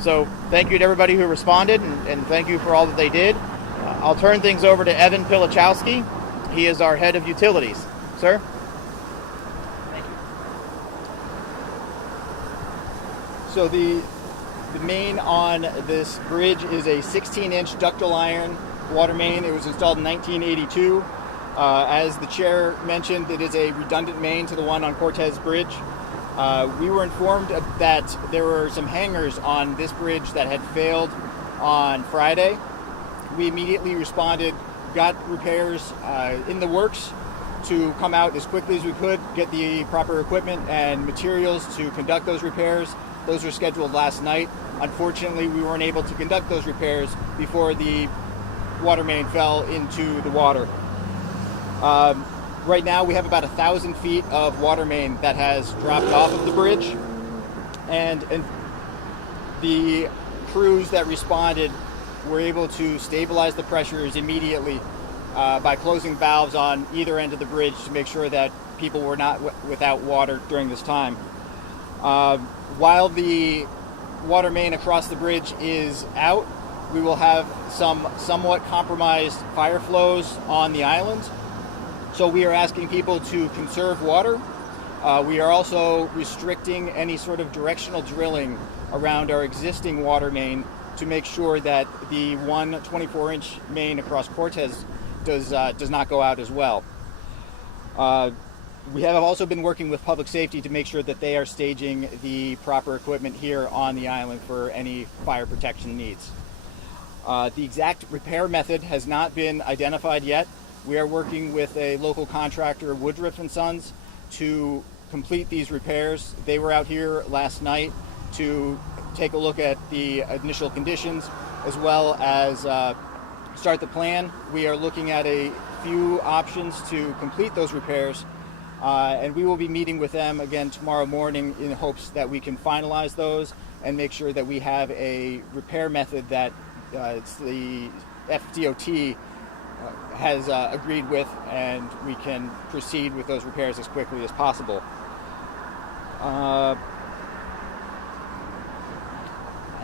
So thank you to everybody who responded, and thank you for all that they did. I'll turn things over to Evan Pilichowski. He is our head of utilities. Sir? Thank you. So the main on this bridge is a 16-inch ductile iron water main. It was installed in 1982. As the chair mentioned, it is a redundant main to the one on Cortez Bridge. We were informed that there were some hangers on this bridge that had failed on Friday. We immediately responded, got repairs in the works to come out as quickly as we could, get the proper equipment and materials to conduct those repairs. Those were scheduled last night. Unfortunately, we weren't able to conduct those repairs before the water main fell into the water. Right now we have about 1,000 feet of water main that has dropped off of the bridge, and the crews that responded were able to stabilize the pressures immediately by closing valves on either end of the bridge to make sure that people were not without water during this time. While the water main across the bridge is out, we will have some somewhat compromised fire flows on the island. So we are asking people to conserve water. We are also restricting any sort of directional drilling around our existing water main to make sure that the one 24-inch main across Cortez does not go out as well. We have also been working with public safety to make sure that they are staging the proper equipment here on the island for any fire protection needs. The exact repair method has not been identified yet. We are working with a local contractor, Woodruff & Sons, to complete these repairs. They were out here last night to take a look at the initial conditions as well as start the plan. We are looking at a few options to complete those repairs, and we will be meeting with them again tomorrow morning in hopes that we can finalize those and make sure that we have a repair method that the FDOT has agreed with, and we can proceed with those repairs as quickly as possible. And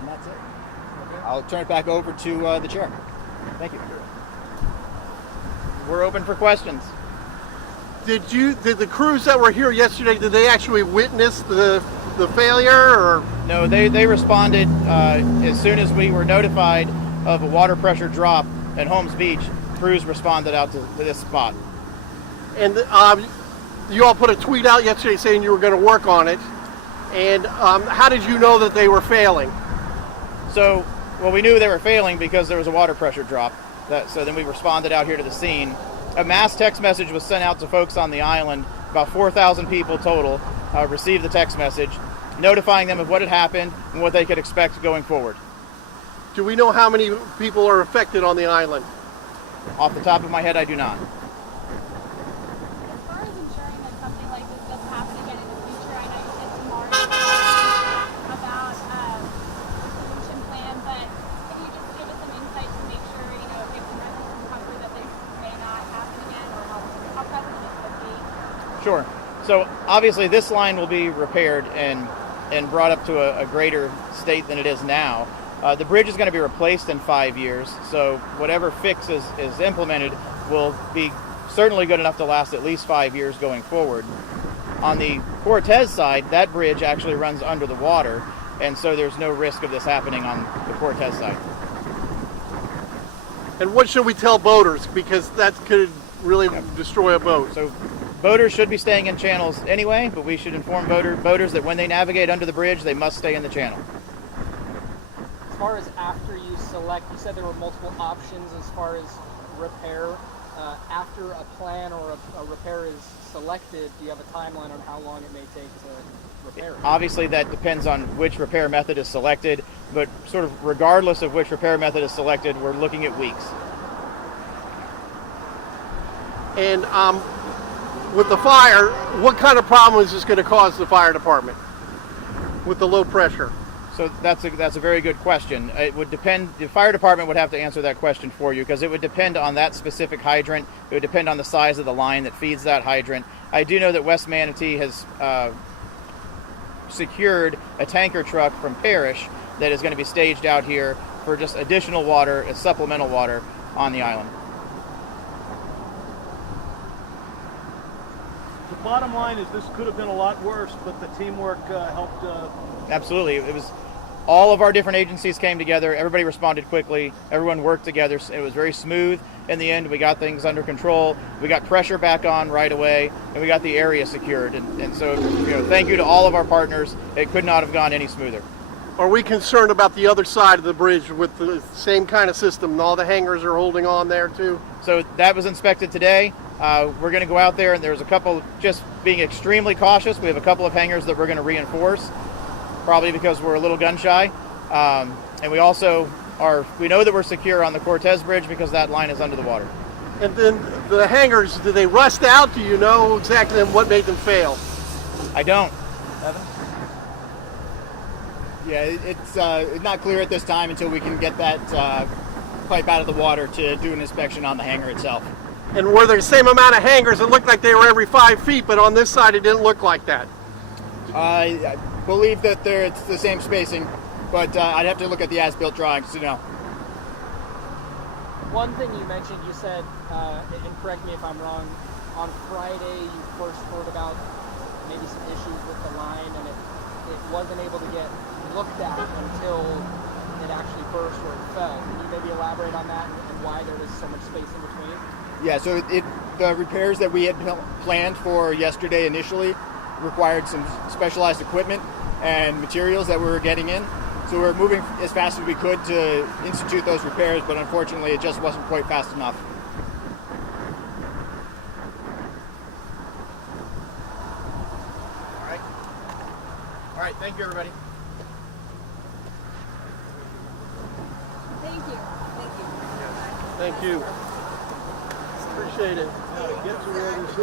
that's it. Okay. I'll turn it back over to the chair. Thank you. We're open for questions. Did the crews that were here yesterday, did they actually witness the failure, or? No, they responded as soon as we were notified of a water pressure drop at Holmes Beach. Crews responded out to this spot. And you all put a tweet out yesterday saying you were going to work on it. And how did you know that they were failing? So, well, we knew they were failing because there was a water pressure drop. So then we responded out here to the scene. A mass text message was sent out to folks on the island. About 4,000 people total received the text message, notifying them of what had happened and what they could expect going forward. Do we know how many people are affected on the island? Off the top of my head, I do not. As far as ensuring that something like this doesn't happen again in the future, I know you said tomorrow about the solution plan, but can you just give us some insight to make sure, it gives some residents some comfort that this may not happen again, or how prevalent this would be? Sure. So obviously this line will be repaired and brought up to a greater state than it is now. The bridge is going to be replaced in 5 years, so whatever fix is implemented will be certainly good enough to last at least 5 years going forward. On the Cortez side, that bridge actually runs under the water, and so there's no risk of this happening on the Cortez side. And what should we tell boaters? Because that could really destroy a boat. So boaters should be staying in channels anyway, but we should inform boaters that when they navigate under the bridge, they must stay in the channel. As far as after you select, you said there were multiple options as far as repair. After a plan or a repair is selected, do you have a timeline on how long it may take to repair it? Obviously, that depends on which repair method is selected, but sort of regardless of which repair method is selected, we're looking at weeks. And with the fire, what kind of problem is this going to cause the fire department with the low pressure? So that's a very good question. It would depend. The fire department would have to answer that question for you because it would depend on that specific hydrant. It would depend on the size of the line that feeds that hydrant. I do know that West Manatee has secured a tanker truck from Parrish that is going to be staged out here for just additional water, supplemental water on the island. The bottom line is this could have been a lot worse, but the teamwork helped. Absolutely. It was all of our different agencies came together. Everybody responded quickly. Everyone worked together. It was very smooth. In the end, we got things under control. We got pressure back on right away, and we got the area secured. And so, thank you to all of our partners. It could not have gone any smoother. Are we concerned about the other side of the bridge with the same kind of system and all the hangars are holding on there too? So that was inspected today. We're going to go out there, and there's a couple, just being extremely cautious. We have a couple of hangars that we're going to reinforce, probably because we're a little gun shy. And we also we know that we're secure on the Cortez Bridge because that line is under the water. And then the hangars, do they rust out? Do you know exactly what made them fail? I don't. Yeah, it's not clear at this time until we can get that pipe out of the water to do an inspection on the hangar itself. And were there the same amount of hangars? It looked like they were every 5 feet, but on this side it didn't look like that. I believe that it's the same spacing, but I'd have to look at the as-built drawings to know. One thing you mentioned, you said, and correct me if I'm wrong, on Friday you first heard about maybe some issues with the line, and it wasn't able to get looked at until it actually burst or it fell. Can you maybe elaborate on that and why there was so much space in between? Yeah, so the repairs that we had planned for yesterday initially required some specialized equipment and materials that we were getting in. So we're moving as fast as we could to institute those repairs, but unfortunately it just wasn't quite fast enough. All right. Thank you, everybody. Thank you. Thank you. Thank you. Appreciate it. Get to where this is.